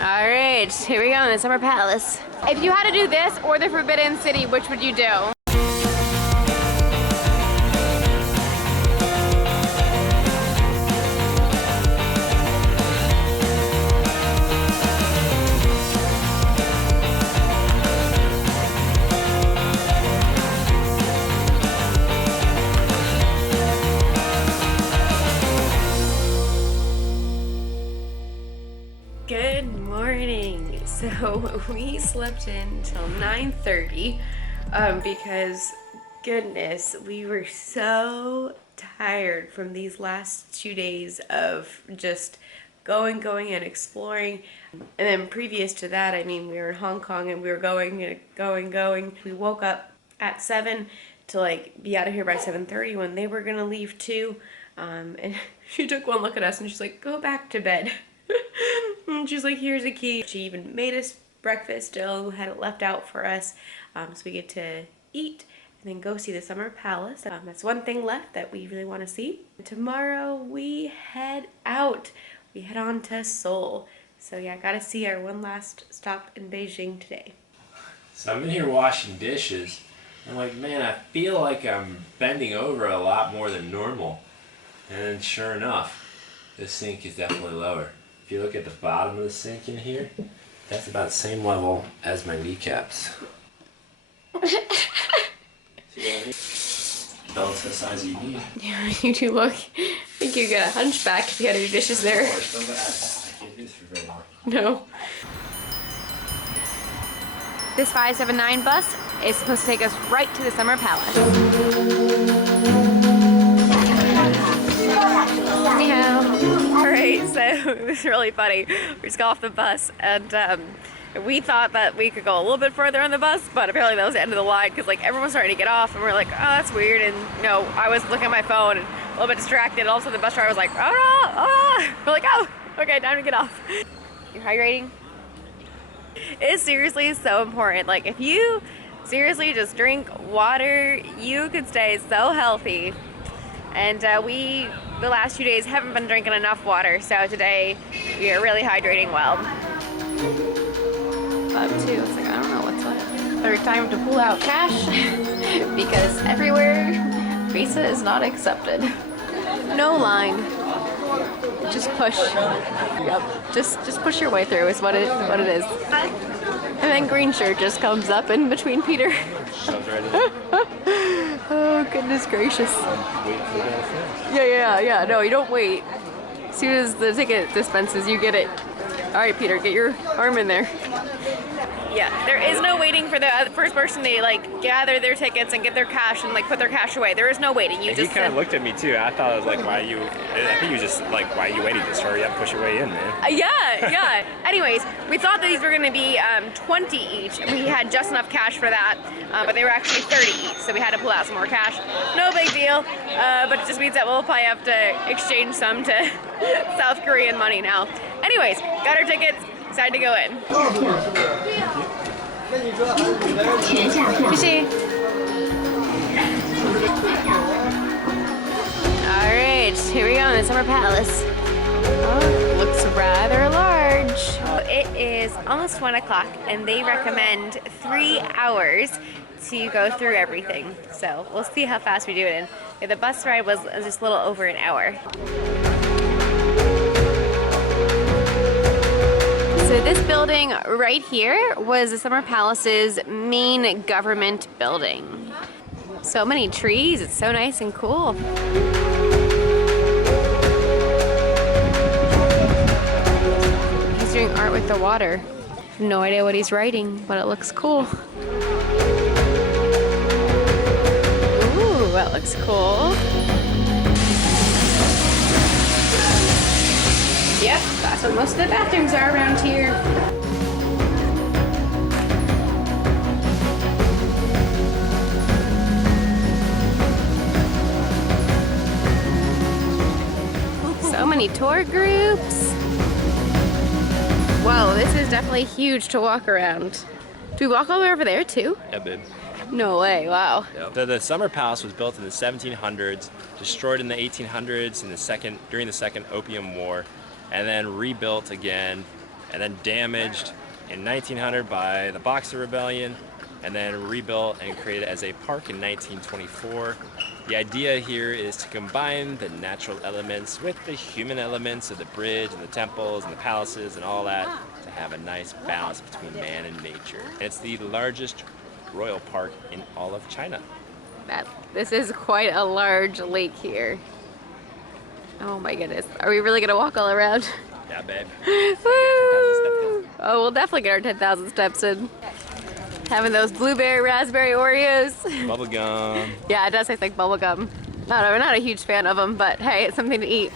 All right, here we go in the Summer Palace. If you had to do this or the Forbidden City, which would you do? Good morning. So we slept in till 9:30 because goodness, we were so tired from these last 2 days of just going and exploring. And then previous to that, I mean, we were in Hong Kong and we were going. We woke up at 7 to like be out of here by 7:30 when they were gonna leave too. And she took one look at us and she's like, go back to bed. And she's like, here's a key. She even made us breakfast still, had it left out for us. So we get to eat and then go see the Summer Palace. That's one thing left that we really want to see. Tomorrow we head out. We head on to Seoul. So yeah, gotta see our one last stop in Beijing today. So I'm in here washing dishes. I'm like, man, I feel like I'm bending over a lot more than normal. And then sure enough, this sink is definitely lower. If you look at the bottom of the sink in here, that's about the same level as my kneecaps. Belt's the size you need. Yeah, you do look. I think you get a hunchback if you had your dishes there. I can't do this for very long. No. This 579 bus is supposed to take us right to the Summer Palace. Yeah. Alright, so it was really funny. We just got off the bus and we thought that we could go a little bit further on the bus, but apparently that was the end of the line because like everyone was starting to get off and we're like, oh, that's weird. And you know, I was looking at my phone and a little bit distracted. And all of a sudden the bus driver was like, oh. We're like, oh, okay, time to get off. You're hydrating? It's seriously so important. Like if you seriously just drink water, you could stay so healthy. And we, the last 2 days, haven't been drinking enough water, so today we are really hydrating well. Club 2, it's like, I don't know what's left. Third time to pull out cash, because everywhere, Visa is not accepted. No line. Just push. Yep. Just push your way through is what it is. And then green shirt just comes up in between Peter. Shoves right in. Oh, goodness gracious. Wait for that. Yeah. No, you don't wait. As soon as the ticket dispenses, you get it. All right, Peter, get your arm in there. Yeah, there is no waiting for the first person to like gather their tickets and get their cash and like put their cash away. There is no waiting. You just he kind of looked at me too. I thought I was like, why are you? I think he was just like, why are you waiting? Just hurry up, push your way in, man. Yeah. Anyways, we thought that these were going to be 20 each, and we had just enough cash for that, but they were actually 30 each, so we had to pull out some more cash. No big deal, but it just means that we'll probably have to exchange some to South Korean money now. Anyways, got our tickets. Decided to go in. Alright, here we go in the Summer Palace. Oh, looks rather large. It is almost 1 o'clock and they recommend 3 hours to go through everything. So we'll see how fast we do it in. The bus ride was just a little over an hour. So this building right here was the Summer Palace's main government building. So many trees, it's so nice and cool. He's doing art with the water. No idea what he's writing, but it looks cool. Ooh, that looks cool. Yep, that's what most of the bathrooms are around here. So many tour groups. Whoa, this is definitely huge to walk around. Do we walk all the way over there too? Yeah, babe. No way, wow. Yep. The Summer Palace was built in the 1700s, destroyed in the 1800s during the Second Opium War, and then rebuilt again and then damaged in 1900 by the Boxer Rebellion, and then rebuilt and created as a park in 1924. The idea here is to combine the natural elements with the human elements of the bridge and the temples and the palaces and all that to have a nice balance between man and nature. And it's the largest royal park in all of China. This is quite a large lake here. Oh my goodness. Are we really gonna walk all around? Yeah, babe. Woo! Oh, we'll definitely get our 10,000 steps in. Having those blueberry, raspberry Oreos. Bubblegum. Yeah, it does taste like bubblegum. Not a huge fan of them, but hey, it's something to eat.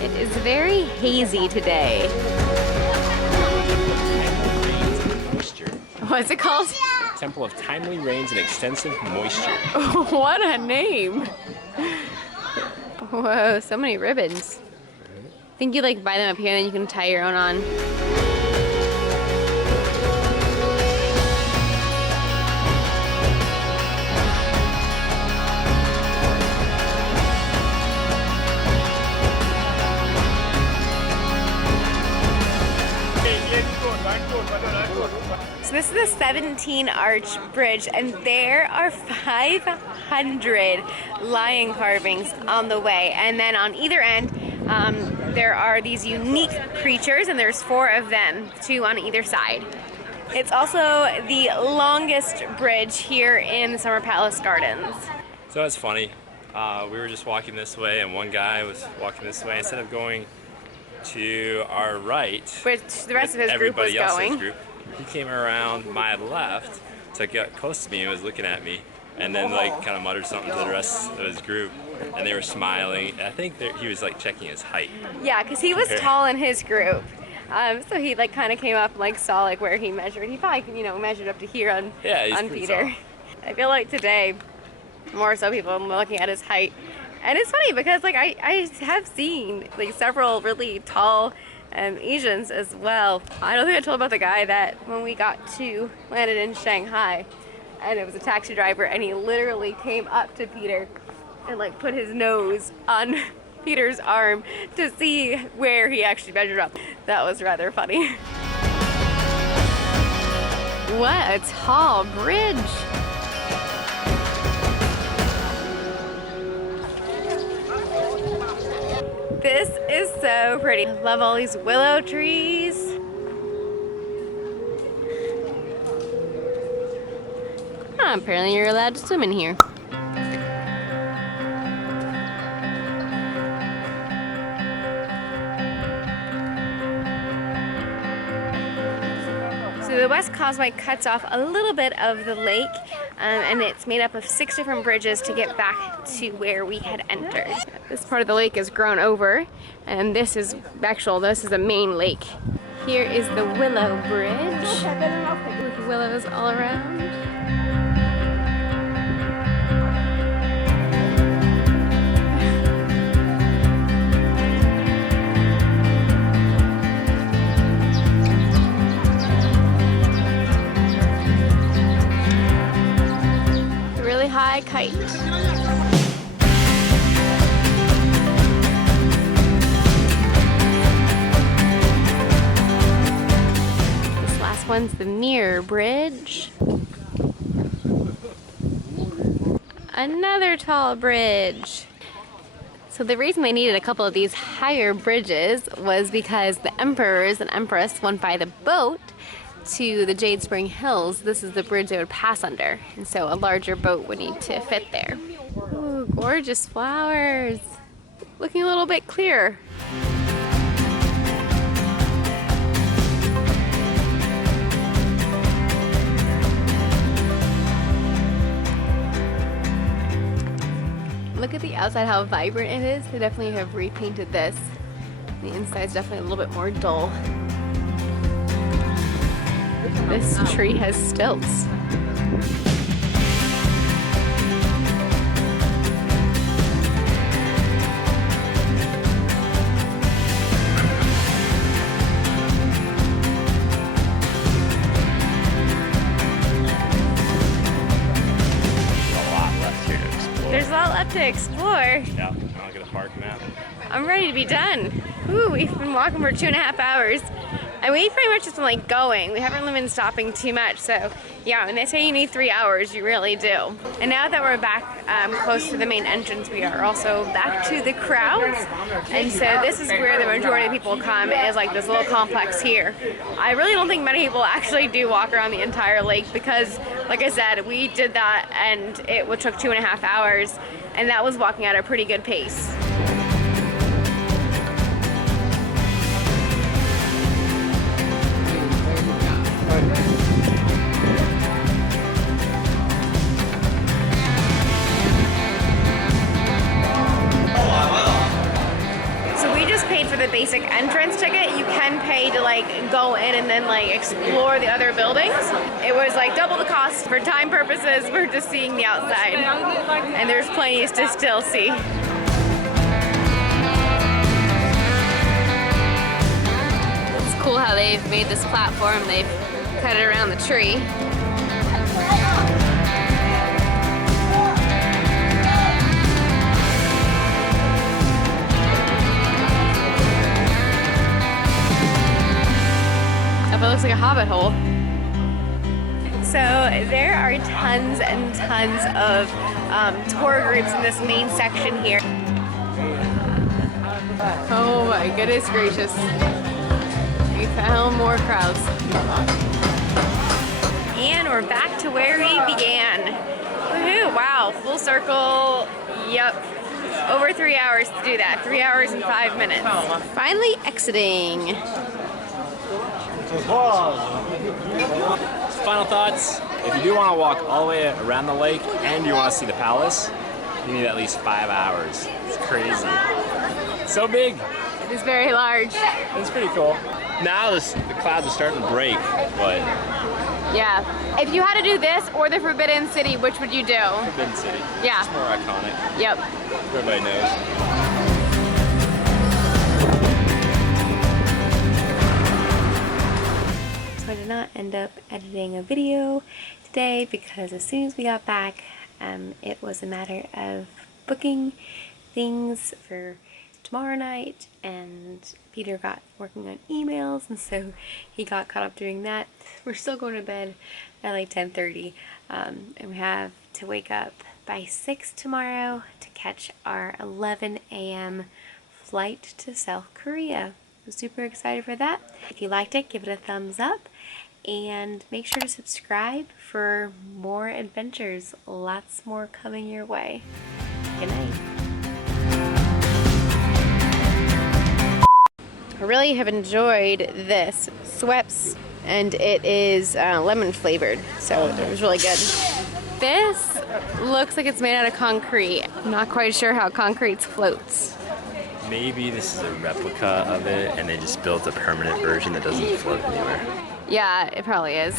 It is very hazy today. What's it called? Temple of Timely Rains and Extensive Moisture. What a name! Whoa, so many ribbons. I think you like buy them up here and then you can tie your own on. So this is the 17 arch bridge, and there are 500 lion carvings on the way. And then on either end, there are these unique creatures, and there's 4 of them, 2 on either side. It's also the longest bridge here in the Summer Palace Gardens. So it's funny. We were just walking this way, and one guy was walking this way. Instead of going to our right, Which the rest of his group was going. He came around my left to get close to me and was looking at me, and then like kind of muttered something to the rest of his group, and they were smiling. I think he was like checking his height. Yeah, because he was tall in his group. So he like kind of came up and like saw like where he measured. He probably measured up to here on Peter. Tall. I feel like today more so people are looking at his height. And it's funny because like I have seen like several really tall Asians as well. I don't think I told about the guy that when we landed in Shanghai, and it was a taxi driver, and he literally came up to Peter and like put his nose on Peter's arm to see where he actually measured up. That was rather funny. What a tall bridge. This is so pretty. I love all these willow trees. Apparently you're allowed to swim in here. So the West Causeway cuts off a little bit of the lake, and it's made up of 6 different bridges to get back to where we had entered. This part of the lake is grown over, and this is a main lake. Here is the Willow Bridge with willows all around. High kite. This last one's the Mirror Bridge. Another tall bridge. So the reason they needed a couple of these higher bridges was because the emperors and empress went by the boat to the Jade Spring Hills. This is the bridge they would pass under, and so a larger boat would need to fit there. Ooh, gorgeous flowers. Looking a little bit clearer. Look at the outside, how vibrant it is. They definitely have repainted this. The inside's definitely a little bit more dull. This tree has stilts. to explore. Yeah, I'll get a park map. I'm ready to be done. Ooh, we've been walking for 2.5 hours. And we've pretty much just been like going. We haven't really been stopping too much. So yeah, when they say you need 3 hours, you really do. And now that we're back close to the main entrance, we are also back to the crowds. And so this is where the majority of people come, is like this little complex here. I really don't think many people actually do walk around the entire lake because, like I said, we did that and it took 2.5 hours, and that was walking at a pretty good pace. For the basic entrance ticket, you can pay to like go in and then like explore the other buildings. It was like double the cost. For time purposes, we're just seeing the outside, and there's plenty to still see. It's cool how they've made this platform. They've cut it around the tree. It looks like a hobbit hole. So there are tons and tons of tour groups in this main section here. Oh my goodness gracious. We found more crowds. And we're back to where we began. Woohoo, wow, full circle, yep. Over 3 hours to do that, 3 hours and 5 minutes. Finally exiting. Final thoughts. If you do want to walk all the way around the lake and you want to see the palace, you need at least 5 hours. It's crazy. So big. It is very large. It's pretty cool. Now the clouds are starting to break, but... Yeah. If you had to do this or the Forbidden City, which would you do? Forbidden City. Yeah. It's more iconic. Yep. Everybody knows. I did not end up editing a video today because as soon as we got back, it was a matter of booking things for tomorrow night, and Peter got working on emails, and so he got caught up doing that. We're still going to bed at like 10:30, and we have to wake up by 6 tomorrow to catch our 11 a.m. flight to South Korea. I'm super excited for that. If you liked it, give it a thumbs up. And make sure to subscribe for more adventures. Lots more coming your way. Good night. I really have enjoyed this Schweppes, and it is lemon flavored, so it was really good. This looks like it's made out of concrete. I'm not quite sure how concrete floats. Maybe this is a replica of it and they just built a permanent version that doesn't float anywhere. Yeah, it probably is.